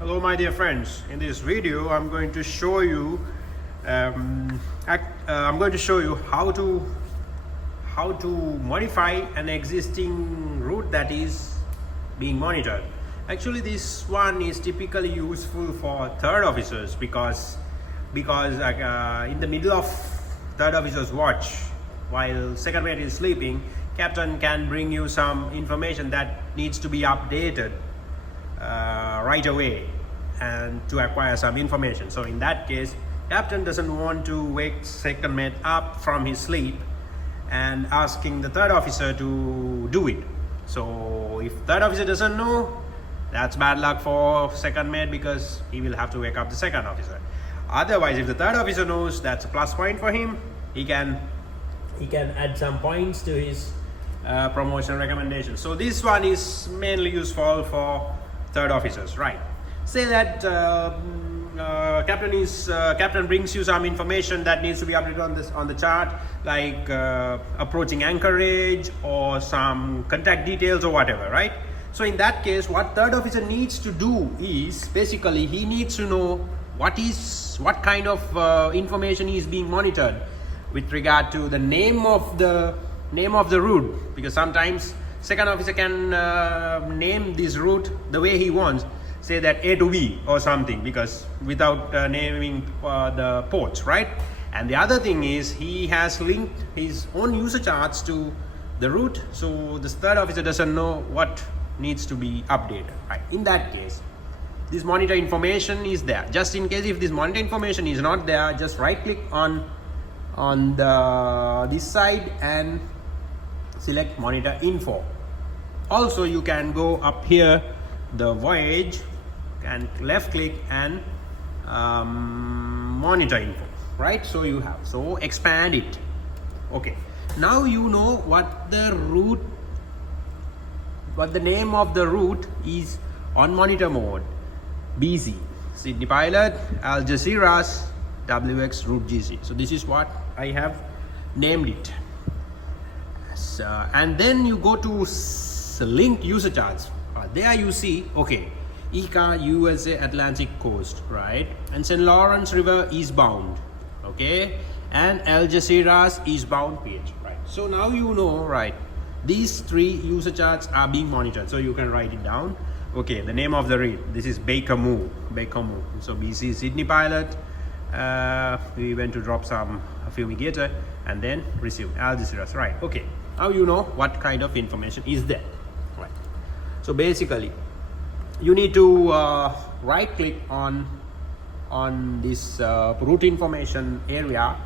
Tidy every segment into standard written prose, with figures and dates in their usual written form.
Hello my dear friends, in this video I'm going to show you how to modify an existing route that is being monitored. Actually this one is typically useful for third officers because in the middle of third officer's watch while second mate is sleeping, captain can bring you some information that needs to be updated right away and to acquire some information. So in that case, captain doesn't want to wake second mate up from his sleep and asking the third officer to do it. So if third officer doesn't know, that's bad luck for second mate because he will have to wake up the second officer. Otherwise, if the third officer knows, that's a plus point for him. He can add some points to his promotion recommendation. So this one is mainly useful for third officers, right? Say that captain brings you some information that needs to be updated on the chart, like approaching anchorage or some contact details or whatever, right? So in that case, what third officer needs to do is basically he needs to know what kind of information is being monitored with regard to the name of the route, because sometimes second officer can name this route the way he wants, say that A to B or something, because without naming the ports, right? And the other thing is he has linked his own user charts to the route, so the third officer doesn't know what needs to be updated, right? In that case, this monitor information is there. Just in case if this monitor information is not there, just right click on this side and select monitor info. Also you can go up here the voyage and left click and monitor info, right? So expand it. Okay, now you know what the name of the route is on monitor mode. BC, Sydney Pilot, Algeciras, WX route GC. So this is what I have named it. So, and then you go to link user charts. There you see, okay, ICA USA Atlantic coast, right? And St. Lawrence River eastbound, okay? And Algeciras eastbound PH, right? So now you know, right? These three user charts are being monitored, so you can write it down. Okay, the name of the route, this is Baker Moo. So BC Sydney Pilot, we went to drop some fumigator and then receive Algeciras, right? Okay, now you know what kind of information is there, right? So basically you need to right click on this route information area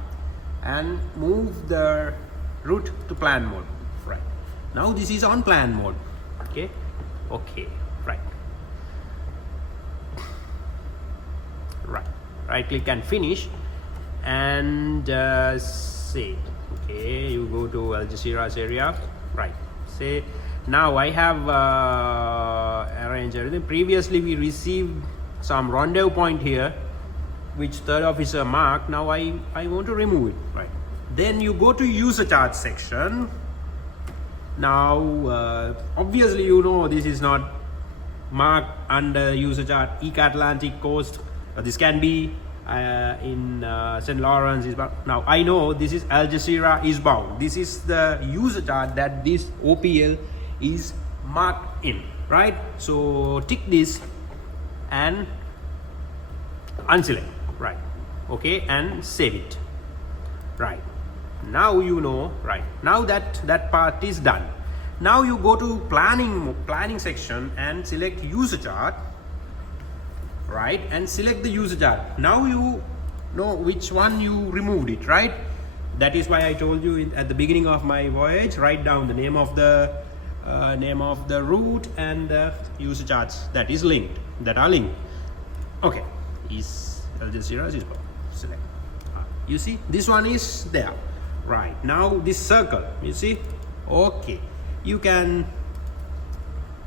and move the route to plan mode, right? Now this is on plan mode. Okay, right click and finish and say, okay, you go to Algeciras area, right? Say now I have arranged everything. Previously we received some rendezvous point here which third officer marked. Now I want to remove it, right? Then you go to user chart section. Now obviously you know this is not marked under user chart ICA Atlantic coast. This can be in St. Lawrence eastbound. Now I know this is Algeciras eastbound. This is the user chart that this OPL is marked in, right? So tick this and unselect, right? Okay, and save it, right? Now you know, right? Now that part is done. Now you go to planning section and select user chart, right? And select the user chart. Now you know which one you removed it, right? That is why I told you at the beginning of my voyage, write down the name of the route and the user charts that are linked. Okay, is Algeciras is select. You see this one is there, right? Now this circle, you see, okay, you can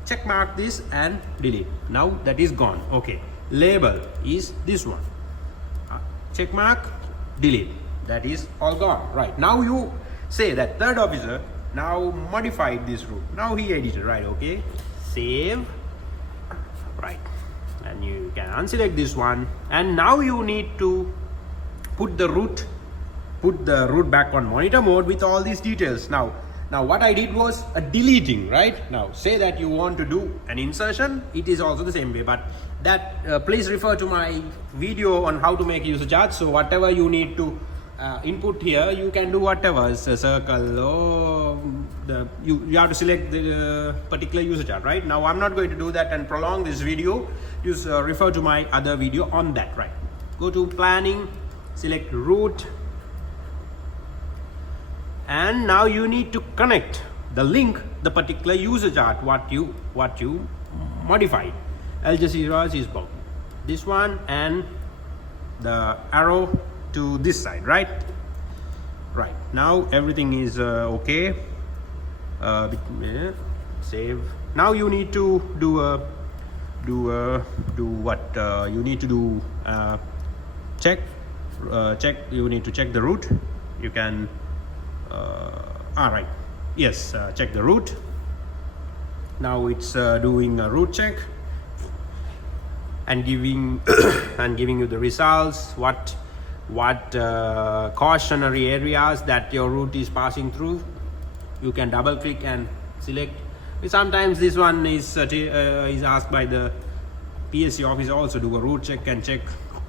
check mark this and delete. Now that is gone. Okay, label is this one, check mark, delete, that is all gone, right? Now you say that third officer now modified this route, now he edited, right? Okay, save, right? and you can unselect this one, and now you need to put the root back on monitor mode with all these details. Now what I did was a deleting, right? Now say that you want to do an insertion, it is also the same way, but that please refer to my video on how to make user chart. So whatever you need to input here, you can do whatever. It's a circle or you have to select the particular user chart, right? Now I'm not going to do that and prolong this video. Just refer to my other video on that, right? Go to planning, select root, and now you need to connect the link, the particular user chart what you modified. Al Jazeera is both this one and the arrow to this side, right? Now everything is okay. Save. Now you need to do what you need to do. Check. You need to check the root. You can. Right. Yes. Check the root. Now it's doing a root check and giving you the results. What cautionary areas that your route is passing through. You can double click and select. Sometimes this one is asked by the PSC office also do a route check and check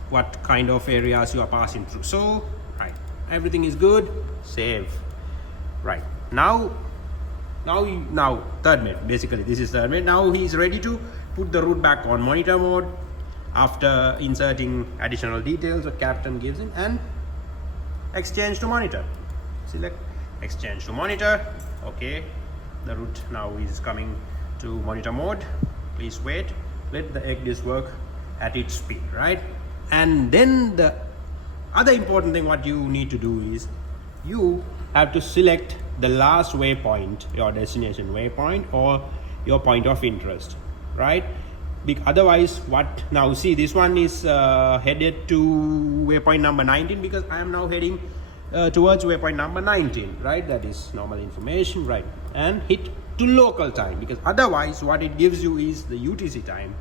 what kind of areas you are passing through. So right, everything is good. Save. Right, now third mate, basically this is third mate. Now he is ready to put the route back on monitor mode after inserting additional details what captain gives in, and exchange to monitor. Select exchange to monitor. Okay, the route now is coming to monitor mode. Please wait, let the egg disk work at its speed, right? And then the other important thing what you need to do is you have to select the last waypoint, your destination waypoint or your point of interest, right? Otherwise, what now see this one is headed to waypoint number 19 because I am now heading towards waypoint number 19, right? That is normal information, right? And hit to local time, because otherwise what it gives you is the UTC time.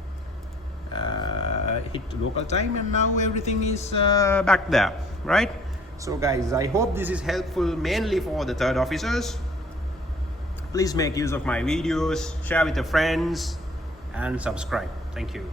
Hit to local time, and now everything is back there, right? So guys, I hope this is helpful mainly for the third officers. Please make use of my videos, share with your friends, and subscribe. Thank you.